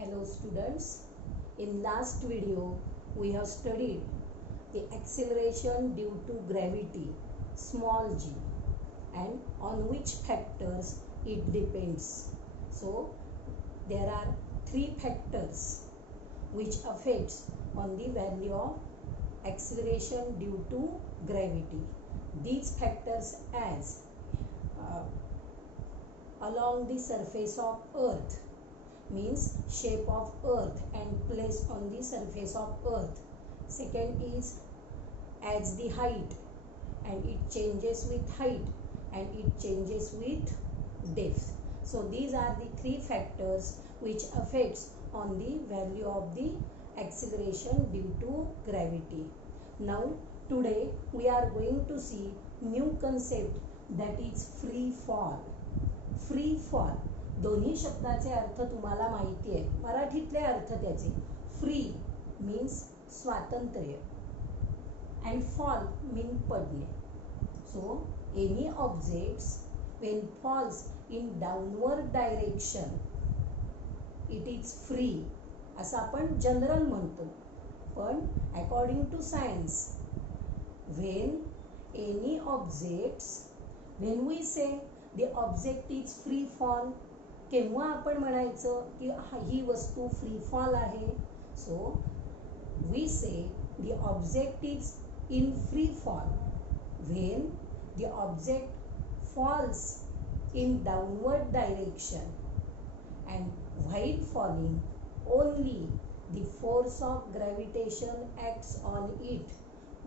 Hello students, in last video we have studied the acceleration due to gravity small g and on which factors it depends. So there are three factors which affects on the value of acceleration due to gravity. These factors as along the surface of earth means shape of earth and place on the surface of earth. Second is as the height and it changes with height and it changes with depth. So these are the three factors which affects on the value of the acceleration due to gravity. Now today we are going to see new concept, that is free fall. Free fall दोन्ही शब्दाचे अर्थ तुम्हाला माहिती आहे. मराठीतले अर्थ त्याचे free means स्वातंत्र्य and fall mean पडणे. So any objects when falls in downward direction it is free असं आपण जनरल म्हणतो. पण according to science when any objects when we say the object is free fall, केव्हा आपण म्हणायचं की ही वस्तू फ्री फॉल आहे. सो we say the object is in free fall when the object falls in downward direction and while falling only the force of gravitation acts on it,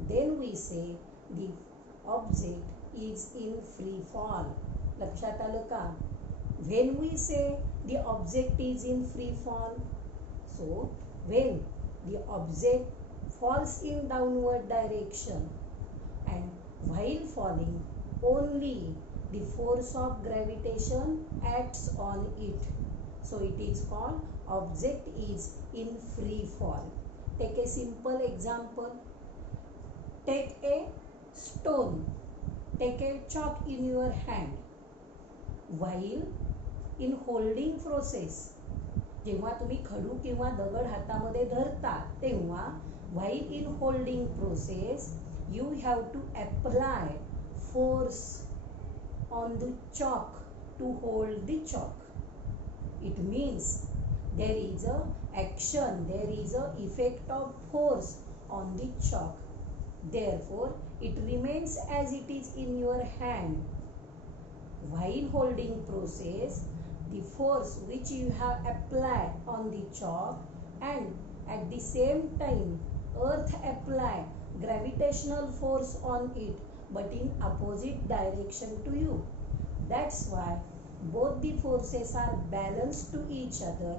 then we say the object is in free fall. लक्षात आलं का? When we say the object is in free fall, so when the object falls in downward direction and while falling only the force of gravitation acts on it, so it is called object is in free fall. Take a simple example. Take a stone, take a chalk in your hand. While in holding process, जेव्हा तुम्ही खडू किंवा दगड हातामध्ये धरता तेव्हा while in holding process you have to apply force on the chalk to hold the chalk. It means there is a action, there is a effect of force on the chalk. Therefore it remains as it is in your hand. While holding process, the force which you have applied on the chalk and at the same time earth apply gravitational force on it but in opposite direction to you. That's why both the forces are balanced to each other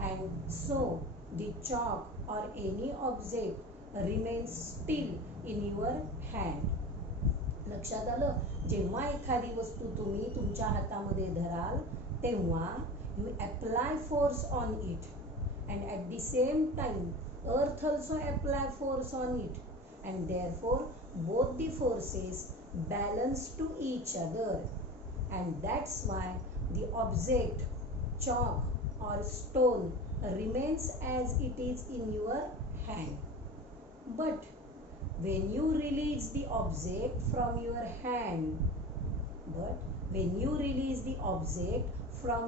and so the chalk or any object remains still in your hand. लक्षात आलं? जेव्हा एखादी वस्तू तुम्ही तुमच्या हातामध्ये धराल तेव्हा you apply force on it and at the same time earth also apply force on it and therefore both the forces balance to each other and that's why the object chalk or stone remains as it is in your hand. But when you release the object from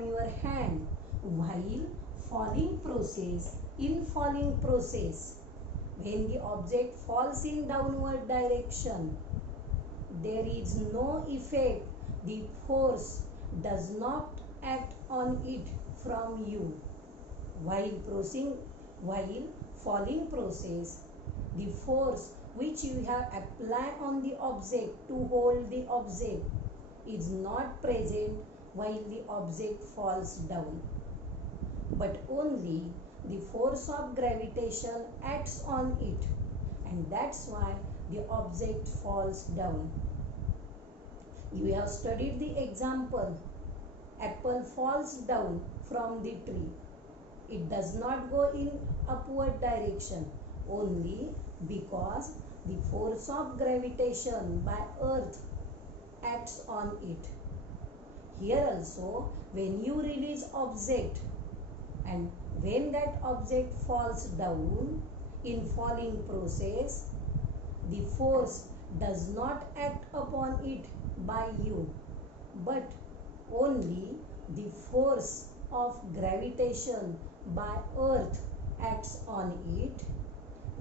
your hand, while falling process, in falling process, when the object falls in downward direction, there is no effect, the force does not act on it from you. While falling process, the force which you have applied on the object to hold the object is not present while the object falls down, but only the force of gravitation acts on it and that's why the object falls down. You have studied the example, apple falls down from the tree. It does not go in upward direction only because the force of gravitation by earth acts on it. Here also when you release object and when that object falls down, in falling process, the force does not act upon it by you, but only the force of gravitation by earth acts on it,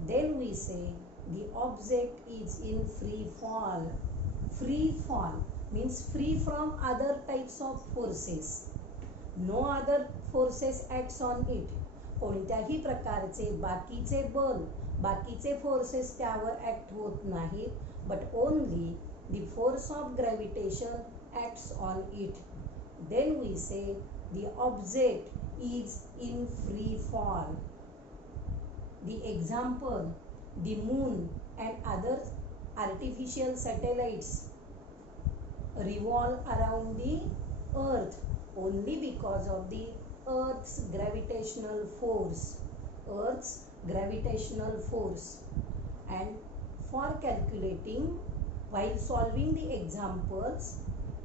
then we say the object is in free fall. Free fall means free from other types of forces. No other forces acts on it. कोणत्याही प्रकारचे बाकीचे बल, बाकीचे forces त्यावर act होत नाहीत, but only the force of gravitation acts on it. Then we say the object is in free fall. The example, the moon and other artificial satellites revolve around the earth only because of the earth's gravitational force. Earth's gravitational force. And for calculating, while solving the examples,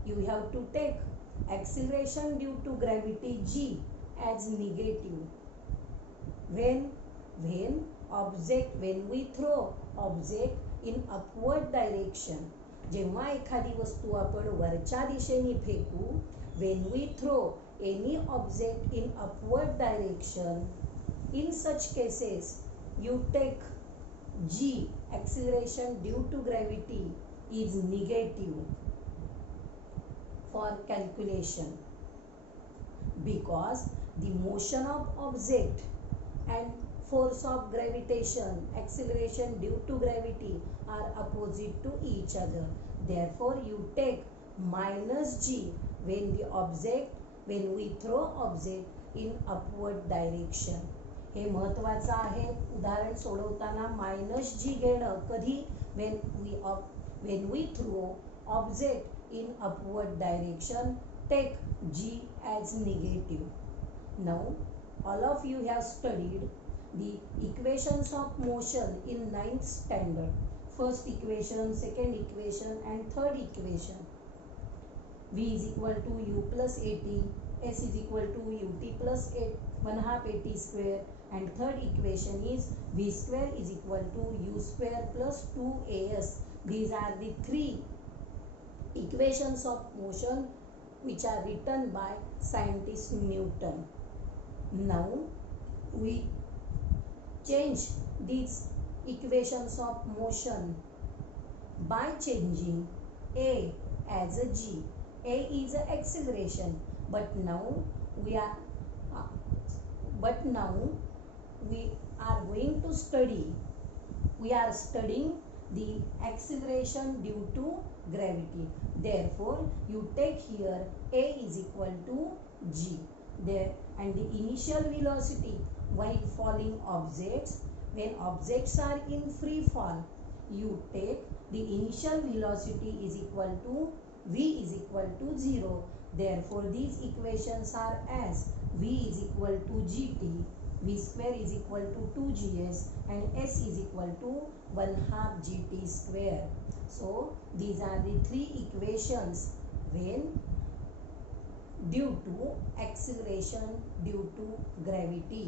you have to take acceleration due to gravity g as negative. When we throw object in upward direction, जेव्हा एखादी वस्तू आपण वरच्या दिशेने फेकू, when we throw any object in upward direction, in such cases you take g, acceleration due to gravity is negative for calculation, because the motion of object and force of gravitation, acceleration due to gravity are opposite to each other. Therefore you take minus g when we throw object in upward direction. हे महत्वाचं आहे. उदाहरण सोडवताना minus जी घेणं कधी, when we throw object in upward direction, take g as negative. Now all of you have studied the equations of motion in 9th standard. First equation, second equation and third equation. V is equal to u plus at, s is equal to ut plus 1/2 at square, and third equation is v square is equal to u square plus 2as. These are the three equations of motion which are written by scientist Newton. Now we change these equations of motion by changing a as a g. A is a acceleration, but now we are going to study. We are studying the acceleration due to gravity. Therefore you take here a is equal to g there, and the initial velocity while falling objects, when objects are in free fall, you take the initial velocity is equal to v is equal to 0. Therefore these equations are as v is equal to gt, v square is equal to 2gs, and s is equal to 1/2 gt square. So these are the three equations when due to acceleration due to gravity.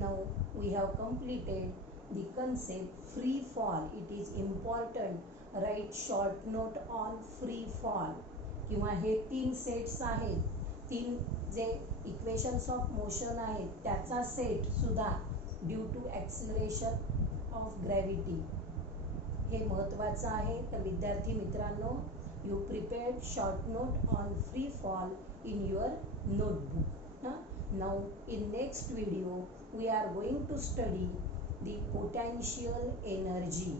Now we have completed the concept free fall. It is important write short note on free fall. किंवा हे 3 sets आहेत, 3 जे equations of motion आहेत त्याचा set सुद्धा due to acceleration of gravity. हे महत्त्वाचं आहे. तर विद्यार्थी मित्रांनो, you prepared short note on free fall in your notebook. Now in next video we are going to study the potential energy.